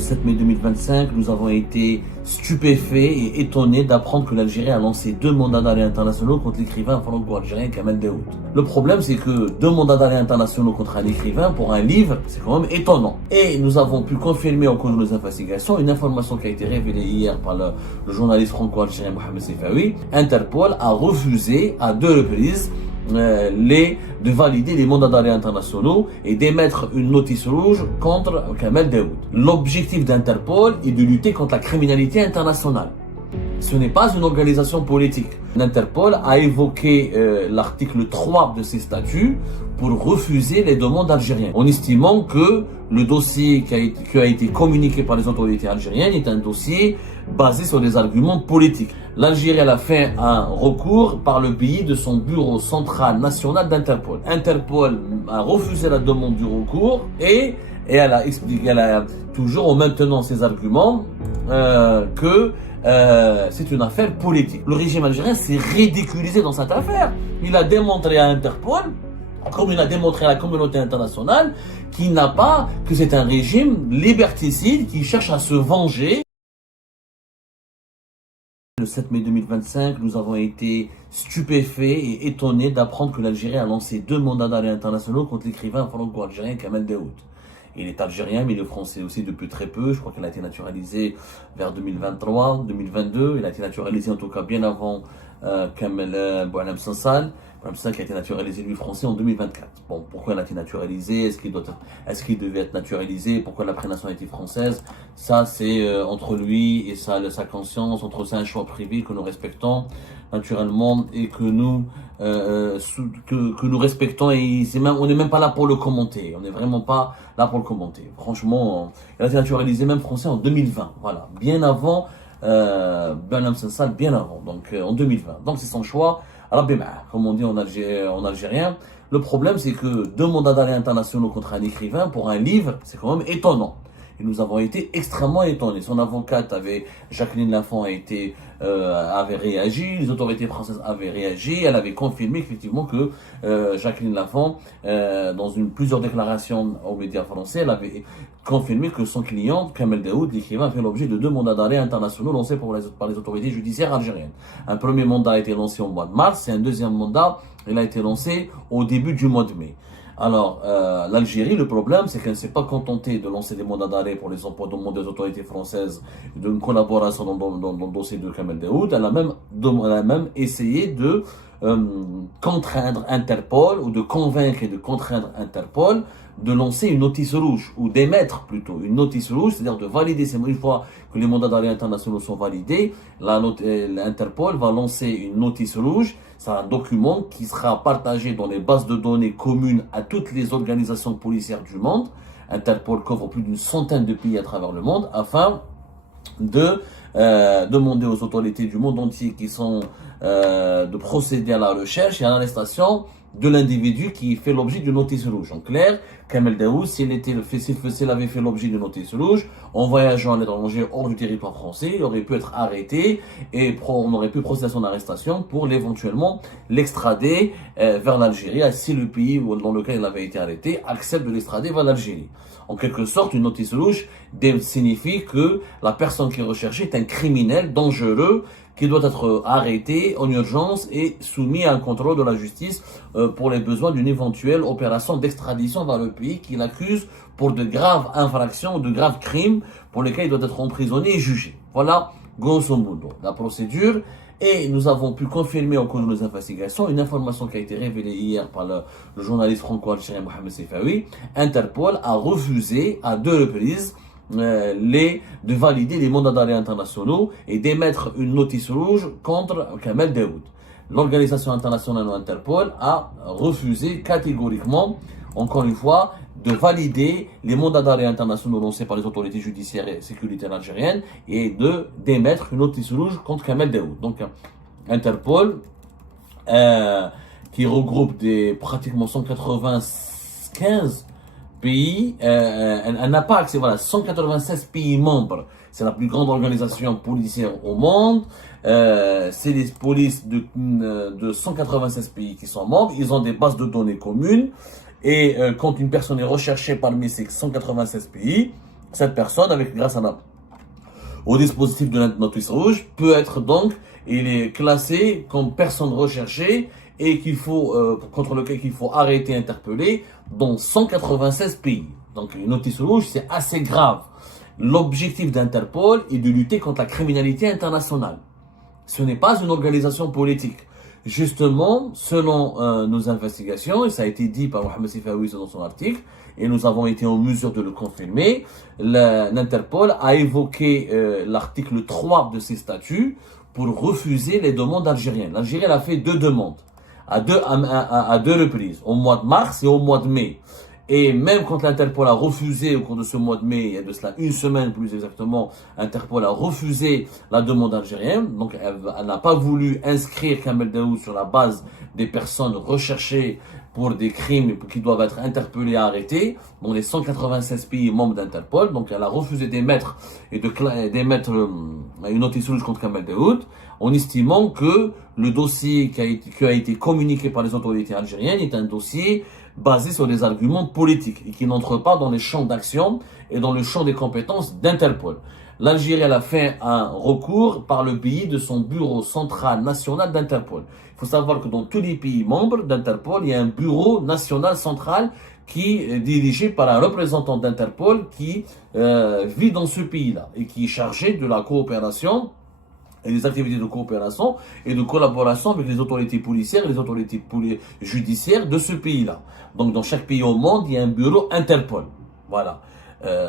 7 mai 2025, nous avons été stupéfaits et étonnés d'apprendre que l'Algérie a lancé 2 mandats d'arrêt internationaux contre l'écrivain franco-algérien Kamel Daoud. Le problème, c'est que 2 mandats d'arrêt internationaux contre un écrivain pour un livre, c'est quand même étonnant. Et nous avons pu confirmer au cours de nos investigations une information qui a été révélée hier par le journaliste franco-algérien Mohamed Seyfaoui. Interpol a refusé à 2 reprises de valider les mandats d'arrêt internationaux et d'émettre une notice rouge contre Kamel Daoud. L'objectif d'Interpol est de lutter contre la criminalité internationale. Ce n'est pas une organisation politique. L'Interpol a évoqué l'article 3 de ses statuts pour refuser les demandes algériennes, en estimant que le dossier qui a été communiqué par les autorités algériennes est un dossier basé sur des arguments politiques. L'Algérie a fait un recours par le biais de son bureau central national d'Interpol. Interpol a refusé la demande du recours et elle a expliqué, toujours en maintenant ses arguments, que c'est une affaire politique. Le régime algérien s'est ridiculisé dans cette affaire. Il a démontré à Interpol, comme il a démontré à la communauté internationale, que c'est un régime liberticide qui cherche à se venger. Le 7 mai 2025, nous avons été stupéfaits et étonnés d'apprendre que l'Algérie a lancé 2 mandats d'arrêt internationaux contre l'écrivain franco-algérien Kamel Daoud. Il est algérien, mais il est français aussi depuis très peu. Je crois qu'il a été naturalisé vers 2023, 2022. Il a été naturalisé en tout cas bien avant Kamel Boualem Sansal. Boualem Sansal qui a été naturalisé lui français en 2024. Bon, pourquoi il a été naturalisé? Est-ce qu'il devait être naturalisé? Pourquoi la prénationalité française? Ça, c'est entre lui et sa conscience. C'est un choix privé que nous respectons naturellement et que nous respectons, et on n'est même pas là pour le commenter. On n'est vraiment pas là pour le commenter. Franchement, il a été naturalisé même français en 2020. Voilà, bien avant Boualem Sansal, bien avant. Donc en 2020. Donc c'est son choix. Alors comme on dit en algérien. Le problème, c'est que 2 mandats d'arrêt internationaux contre un écrivain pour un livre, c'est quand même étonnant. Et nous avons été extrêmement étonnés. Son avocate Jacqueline Lafont avait réagi, les autorités françaises avaient réagi, elle avait confirmé effectivement que Jacqueline Lafont, dans plusieurs déclarations aux médias français, elle avait confirmé que son client, Kamel Daoud, l'écrivain, a fait l'objet de 2 mandats d'arrêt internationaux lancés par les autorités judiciaires algériennes. Un premier mandat a été lancé au mois de mars et un deuxième mandat, il a été lancé au début du mois de mai. Alors, l'Algérie, le problème, c'est qu'elle ne s'est pas contentée de lancer des mandats d'arrêt pour demander aux autorités françaises d'une collaboration dans le dossier de Kamel Daoud. Elle a même essayé de contraindre Interpol, ou de convaincre et de contraindre Interpol de lancer une notice rouge, ou d'émettre plutôt une notice rouge, c'est-à-dire de valider, une fois que les mandats d'arrêt internationaux sont validés, l'Interpol va lancer une notice rouge. C'est un document qui sera partagé dans les bases de données communes à toutes les organisations policières du monde. Interpol couvre plus d'une centaine de pays à travers le monde, afin de demander aux autorités du monde entier de procéder à la recherche et à l'arrestation de l'individu qui fait l'objet d'une notice rouge. En clair, Kamel Daoud, s'il avait fait l'objet d'une notice rouge, en voyageant à l'étranger hors du territoire français, il aurait pu être arrêté et on aurait pu procéder à son arrestation pour éventuellement l'extrader vers l'Algérie, si le pays dans lequel il avait été arrêté accepte de l'extrader vers l'Algérie. En quelque sorte, une notice rouge signifie que la personne qui est recherchée est un criminel dangereux qui doit être arrêté en urgence et soumis à un contrôle de la justice pour les besoins d'une éventuelle opération d'extradition vers le pays qu'il accuse pour de graves infractions ou de graves crimes pour lesquels il doit être emprisonné et jugé. Voilà, grosso modo, la procédure. Et nous avons pu confirmer au cours de nos investigations une information qui a été révélée hier par le journaliste franco-algérien Mohamed Seyfaoui. Interpol a refusé à 2 reprises de valider les mandats d'arrêt internationaux et d'émettre une notice rouge contre Kamel Daoud. L'organisation internationale Interpol a refusé catégoriquement, encore une fois, de valider les mandats d'arrêt internationaux lancés par les autorités judiciaires et sécuritaires algériennes et d'émettre une notice rouge contre Kamel Daoud. Donc, Interpol, qui regroupe pratiquement 195 pays, elle n'a pas accès, 196 pays membres. C'est la plus grande organisation policière au monde. C'est les polices de 196 pays qui sont membres. Ils ont des bases de données communes. Et quand une personne est recherchée parmi ces 196 pays, cette personne, grâce au dispositif de la notice rouge, peut être donc, il est classé comme personne recherchée et contre lequel il faut arrêter, interpeller dans 196 pays. Donc une notice rouge, c'est assez grave. L'objectif d'Interpol est de lutter contre la criminalité internationale. Ce n'est pas une organisation politique. Justement, selon nos investigations, et ça a été dit par Mohamed Sifawi dans son article, et nous avons été en mesure de le confirmer, l'Interpol a évoqué l'article 3 de ses statuts pour refuser les demandes algériennes. L'Algérie a fait deux demandes, à deux reprises, au mois de mars et au mois de mai. Et même quand l'Interpol a refusé au cours de ce mois de mai, il y a de cela une semaine plus exactement, Interpol a refusé la demande algérienne. Donc elle n'a pas voulu inscrire Kamel Daoud sur la base des personnes recherchées pour des crimes qui doivent être interpellés et arrêtés dans les 196 pays membres d'Interpol. Donc elle a refusé d'émettre une notice rouge contre Kamel Daoud en estimant que le dossier qui a été communiqué par les autorités algériennes est un dossier basé sur des arguments politiques et qui n'entre pas dans les champs d'action et dans le champ des compétences d'Interpol. L'Algérie a fait un recours par le biais de son bureau central national d'Interpol. Il faut savoir que dans tous les pays membres d'Interpol, il y a un bureau national central qui est dirigé par un représentant d'Interpol qui vit dans ce pays-là et qui est chargé de la coopération et des activités de coopération et de collaboration avec les autorités policières et les autorités judiciaires de ce pays-là. Donc, dans chaque pays au monde, il y a un bureau Interpol. Voilà.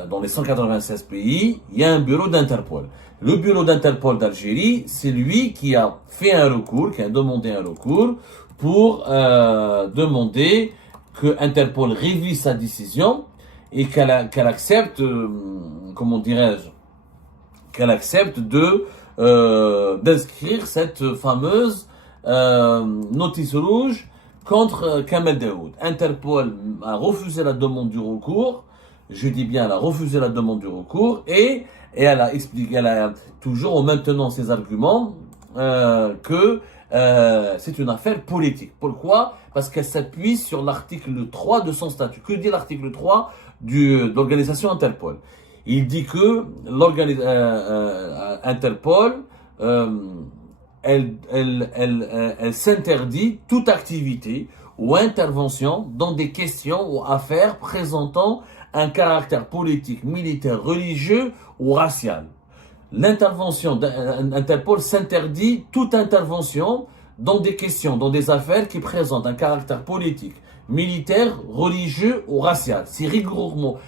Dans les 196 pays, il y a un bureau d'Interpol. Le bureau d'Interpol d'Algérie, c'est lui qui a fait un recours, qui a demandé un recours pour demander que Interpol révise sa décision et qu'elle accepte, comment dirais-je, qu'elle accepte d'inscrire cette fameuse notice rouge contre Kamel Daoud. Interpol a refusé la demande du recours. Je dis bien, elle a refusé la demande du recours et elle a expliqué, elle a toujours en maintenant ses arguments que c'est une affaire politique. Pourquoi? Parce qu'elle s'appuie sur l'article 3 de son statut. Que dit l'article 3 de l'organisation Interpol? Il dit que Interpol, elle s'interdit toute activité ou intervention dans des questions ou affaires présentant un caractère politique, militaire, religieux ou racial. L'intervention d'Interpol s'interdit toute intervention dans des questions, dans des affaires qui présentent un caractère politique, militaire, religieux ou racial. C'est rigoureusement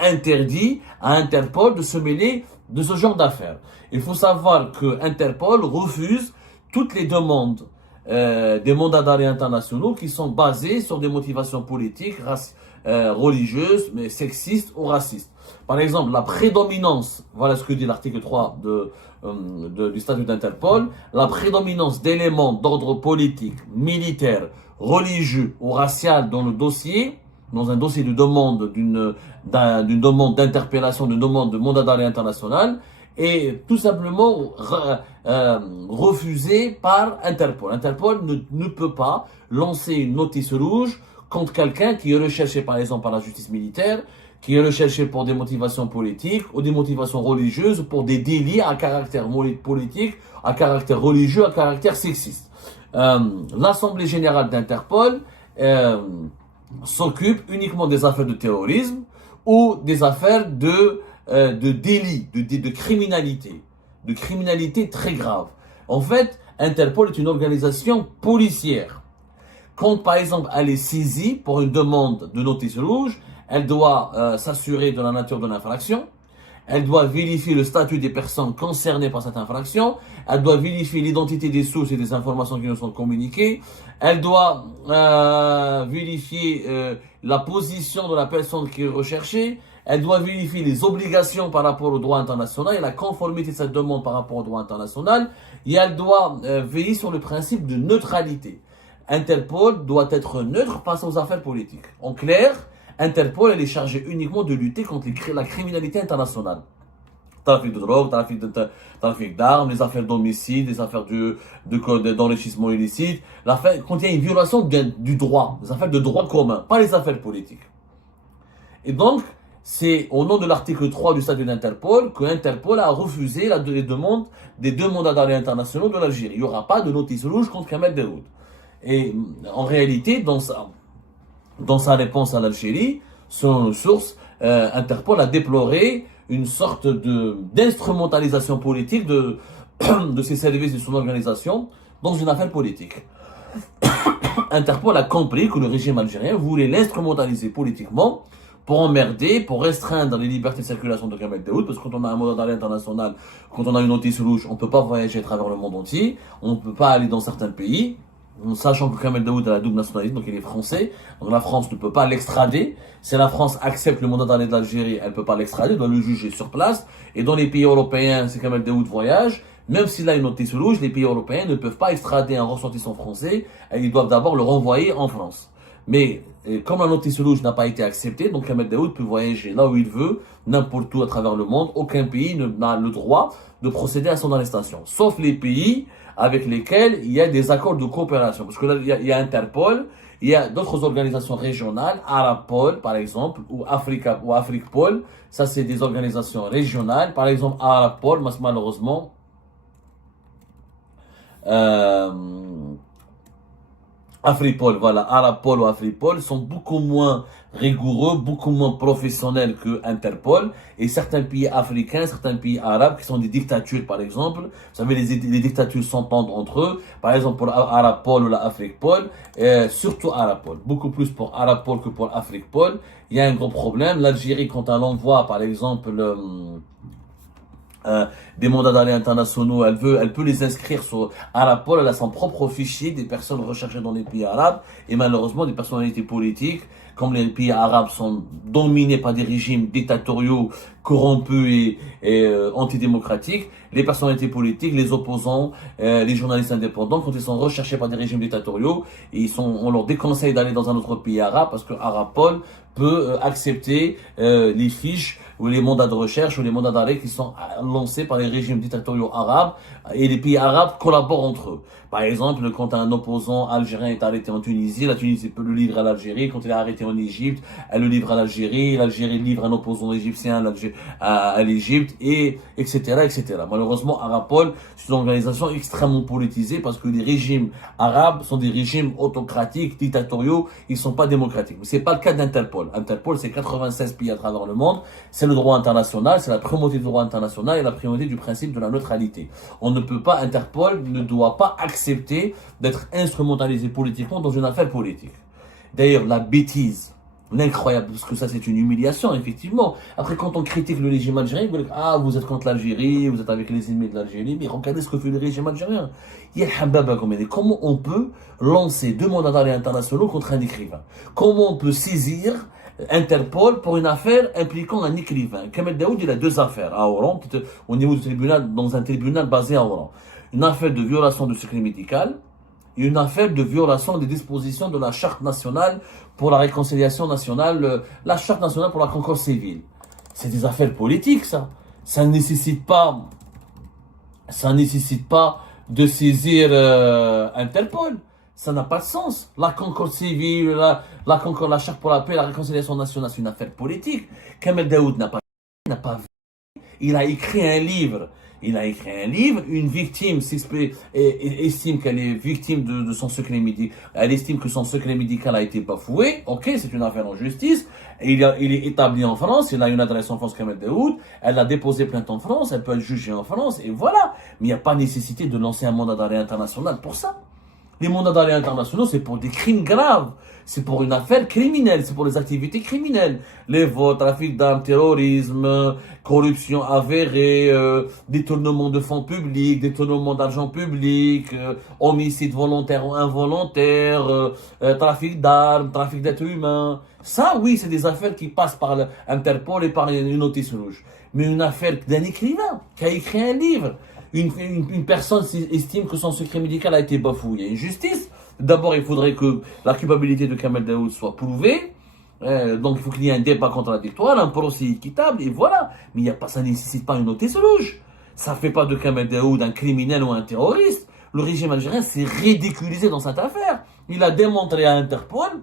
interdit à Interpol de se mêler de ce genre d'affaires. Il faut savoir que Interpol refuse toutes les demandes des mandats d'arrêt internationaux qui sont basés sur des motivations politiques, religieuses, mais sexistes ou racistes. Par exemple, la prédominance, voilà ce que dit l'article 3 du statut d'Interpol, la prédominance d'éléments d'ordre politique, militaire, religieux ou racial dans un dossier de demande d'une demande d'interpellation, d'une demande de mandat d'arrêt international, est tout simplement refusé par Interpol. Interpol ne peut pas lancer une notice rouge contre quelqu'un qui est recherché par exemple par la justice militaire, qui est recherché pour des motivations politiques ou des motivations religieuses, pour des délits à caractère politique, à caractère religieux, à caractère sexiste. L'Assemblée générale d'Interpol s'occupe uniquement des affaires de terrorisme ou des affaires de délits, de criminalité très grave. En fait, Interpol est une organisation policière. Quand, par exemple, elle est saisie pour une demande de notice rouge, elle doit s'assurer de la nature de l'infraction, elle doit vérifier le statut des personnes concernées par cette infraction, elle doit vérifier l'identité des sources et des informations qui nous sont communiquées, elle doit vérifier la position de la personne qui est recherchée, elle doit vérifier les obligations par rapport au droit international et la conformité de cette demande par rapport au droit international, et elle doit veiller sur le principe de neutralité. Interpol doit être neutre face aux affaires politiques. En clair, Interpol elle est chargée uniquement de lutter contre la criminalité internationale. Trafic de drogue, trafic d'armes, les affaires d'homicide, les affaires d'enrichissement illicite. Quand il y a une violation du droit, les affaires de droit commun, pas les affaires politiques. Et donc, c'est au nom de l'article 3 du statut d'Interpol que Interpol a refusé les demandes des deux mandats d'arrêt internationaux de l'Algérie. Il n'y aura pas de notice rouge contre Kamel Daoud. Et en réalité, dans sa réponse à l'Algérie, selon nos sources, Interpol a déploré une sorte d'instrumentalisation politique de ses services et de son organisation dans une affaire politique. Interpol a compris que le régime algérien voulait l'instrumentaliser politiquement pour emmerder, pour restreindre les libertés de circulation de Kamel Daoud, parce que quand on a un mandat d'arrêt international, quand on a une notice rouge, on ne peut pas voyager à travers le monde entier, on ne peut pas aller dans certains pays, sachant que Kamel Daoud a la double nationalité, donc il est français, donc la France ne peut pas l'extrader. Si la France accepte le mandat d'arrêt de l'Algérie, elle ne peut pas l'extrader, elle doit le juger sur place. Et dans les pays européens, si Kamel Daoud voyage, même s'il a une notice rouge, les pays européens ne peuvent pas extrader un ressortissant français, et ils doivent d'abord le renvoyer en France. Mais comme la notice rouge n'a pas été acceptée, donc Kamel Daoud peut voyager là où il veut, n'importe où à travers le monde. Aucun pays n'a le droit de procéder à son arrestation, sauf les pays avec lesquels il y a des accords de coopération. Parce que là, il y a Interpol, il y a d'autres organisations régionales, Arabpol par exemple, ou Afrikpol. Ça, c'est des organisations régionales. Par exemple, Arabpol, malheureusement, Afripol, voilà, Arabpol ou Afripol sont beaucoup moins rigoureux, beaucoup moins professionnels que Interpol. Et certains pays africains, certains pays arabes qui sont des dictatures, par exemple, vous savez, les dictatures s'entendent entre eux. Par exemple, pour Arabpol ou la Afrikpol, surtout Arabpol, beaucoup plus pour Arabpol que pour Afrikpol. Il y a un gros problème. L'Algérie, quand elle envoie, par exemple, des mandats d'arrêt internationaux, elle peut les inscrire sur Arabpol, elle a son propre fichier des personnes recherchées dans les pays arabes, et malheureusement des personnalités politiques, comme les pays arabes sont dominés par des régimes dictatoriaux, corrompus et antidémocratiques, les personnalités politiques, les opposants, les journalistes indépendants, quand ils sont recherchés par des régimes dictatoriaux, on leur déconseille d'aller dans un autre pays arabe parce que Arabpol peut accepter les fiches ou les mandats de recherche ou les mandats d'arrêt qui sont lancés par les régimes dictatoriaux arabes, et les pays arabes collaborent entre eux. Par exemple, quand un opposant algérien est arrêté en Tunisie, la Tunisie peut le livrer à l'Algérie. Quand il est arrêté en Égypte, elle le livre à l'Algérie. L'Algérie livre un opposant égyptien à l'Égypte, et etc., etc. Malheureusement, Arabpol, c'est une organisation extrêmement politisée parce que les régimes arabes sont des régimes autocratiques, dictatoriaux. Ils sont pas démocratiques. Mais c'est pas le cas d'Interpol. Interpol, c'est 96 pays à travers le monde. C'est le droit international, c'est la primauté du droit international et la primauté du principe de la neutralité. On ne peut pas, Interpol ne doit pas accepter d'être instrumentalisé politiquement dans une affaire politique. D'ailleurs, la bêtise, l'incroyable, parce que ça c'est une humiliation, effectivement. Après, quand on critique le régime algérien, vous dites, ah, vous êtes contre l'Algérie, vous êtes avec les ennemis de l'Algérie, mais regardez ce que fait le régime algérien. Comment on peut lancer deux mandats d'arrêt internationaux contre un écrivain? Comment on peut saisir Interpol pour une affaire impliquant un écrivain? Kamel Daoud, il a deux affaires à Oran, au niveau du tribunal, dans un tribunal basé à Oran. Une affaire de violation du secret médical et une affaire de violation des dispositions de la Charte nationale pour la réconciliation nationale, la Charte nationale pour la concorde civile. C'est des affaires politiques, ça. Ça ne nécessite pas de saisir Interpol. Ça n'a pas de sens. La concorde civile, la Charte pour la paix, la réconciliation nationale, c'est une affaire politique. Kamel Daoud n'a pas vu. Il a écrit un livre. Une victime estime qu'elle est victime de son secret médical. Elle estime que son secret médical a été bafoué. Ok, c'est une affaire en justice. Il est établi en France. Il a une adresse en France, Kamel Daoud. Elle a déposé plainte en France. Elle peut être jugée en France. Et voilà. Mais il n'y a pas nécessité de lancer un mandat d'arrêt international pour ça. Les mandats d'arrêt internationaux, c'est pour des crimes graves. C'est pour une affaire criminelle. C'est pour les activités criminelles. Les vols, trafic d'armes, terrorisme, corruption avérée, détournement de fonds publics, détournement d'argent public, homicide volontaire ou involontaire, trafic d'armes, trafic d'êtres humains. Ça, oui, c'est des affaires qui passent par l'Interpol et par une notice rouge. Mais une affaire d'un écrivain qui a écrit un livre. Une personne estime que son secret médical a été bafoué. Une justice. D'abord, il faudrait que la culpabilité de Kamel Daoud soit prouvée. Donc, il faut qu'il y ait un débat contradictoire, un procès équitable, et voilà. Mais ça ne nécessite pas une notice rouge. Ça ne fait pas de Kamel Daoud un criminel ou un terroriste. Le régime algérien s'est ridiculisé dans cette affaire. Il a démontré à Interpol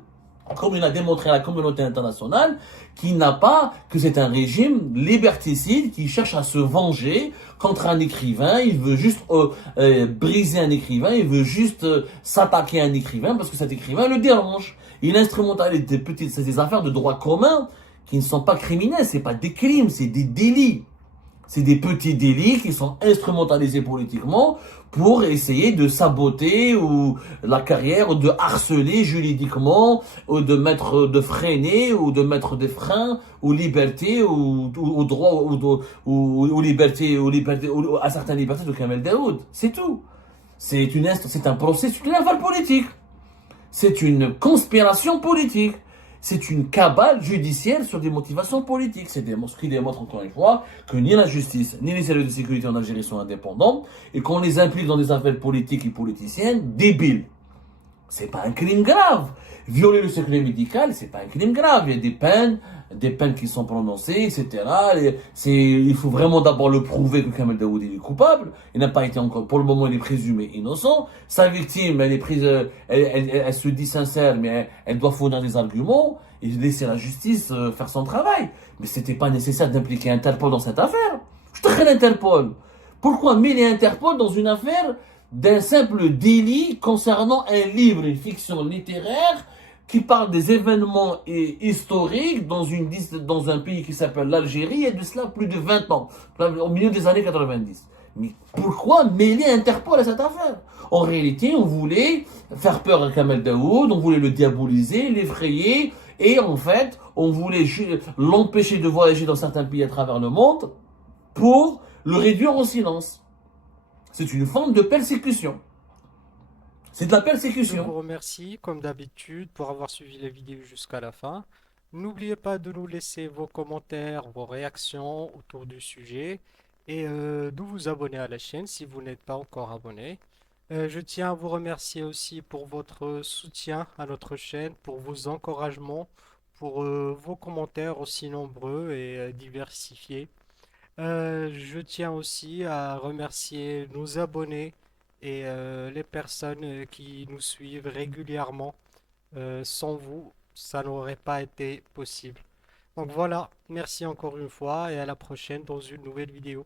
comme il a démontré à la communauté internationale, que c'est un régime liberticide qui cherche à se venger contre un écrivain. Il veut juste briser un écrivain, il veut juste s'attaquer à un écrivain parce que cet écrivain le dérange. Il instrumentalise c'est des affaires de droit commun qui ne sont pas criminels, c'est pas des crimes, c'est des délits. C'est des petits délits qui sont instrumentalisés politiquement pour essayer de saboter ou la carrière, ou de harceler juridiquement, ou de freiner, ou de mettre des freins aux libertés, ou droit, aux libertés, à certaines libertés de Kamel Daoud. C'est tout. C'est un procès, c'est une affaire politique. C'est une conspiration politique. C'est une cabale judiciaire sur des motivations politiques. Ce qui démontre encore une fois que ni la justice ni les services de sécurité en Algérie sont indépendants et qu'on les implique dans des affaires politiques et politiciennes débiles. C'est pas un crime grave. Violer le secret médical, c'est pas un crime grave. Il y a des peines qui sont prononcées, etc. Il faut vraiment d'abord le prouver que Kamel Daoud est coupable. Il n'a pas été encore, pour le moment, il est présumé innocent. Sa victime, elle est prise, elle se dit sincère, mais elle doit fournir des arguments et laisser la justice faire son travail. Mais c'était pas nécessaire d'impliquer Interpol dans cette affaire. Je te crée l'Interpol. Pourquoi mêler Interpol dans une affaire d'un simple délit concernant un livre, une fiction littéraire qui parle des événements historiques dans un pays qui s'appelle l'Algérie, il y a de cela plus de 20 ans, au milieu des années 90. Mais pourquoi mêler Interpol à cette affaire? En réalité, on voulait faire peur à Kamel Daoud, on voulait le diaboliser, l'effrayer, et en fait, on voulait l'empêcher de voyager dans certains pays à travers le monde pour le réduire au silence. C'est une forme de persécution. C'est de la Je vous persécution. remercie, comme d'habitude, pour avoir suivi la vidéo jusqu'à la fin. N'oubliez pas de nous laisser vos commentaires, vos réactions autour du sujet et de vous abonner à la chaîne si vous n'êtes pas encore abonné. Je tiens à vous remercier aussi pour votre soutien à notre chaîne, pour vos encouragements, pour vos commentaires aussi nombreux et diversifiés. Je tiens aussi à remercier nos abonnés et les personnes qui nous suivent régulièrement. Sans vous, ça n'aurait pas été possible. Donc voilà, merci encore une fois et à la prochaine dans une nouvelle vidéo.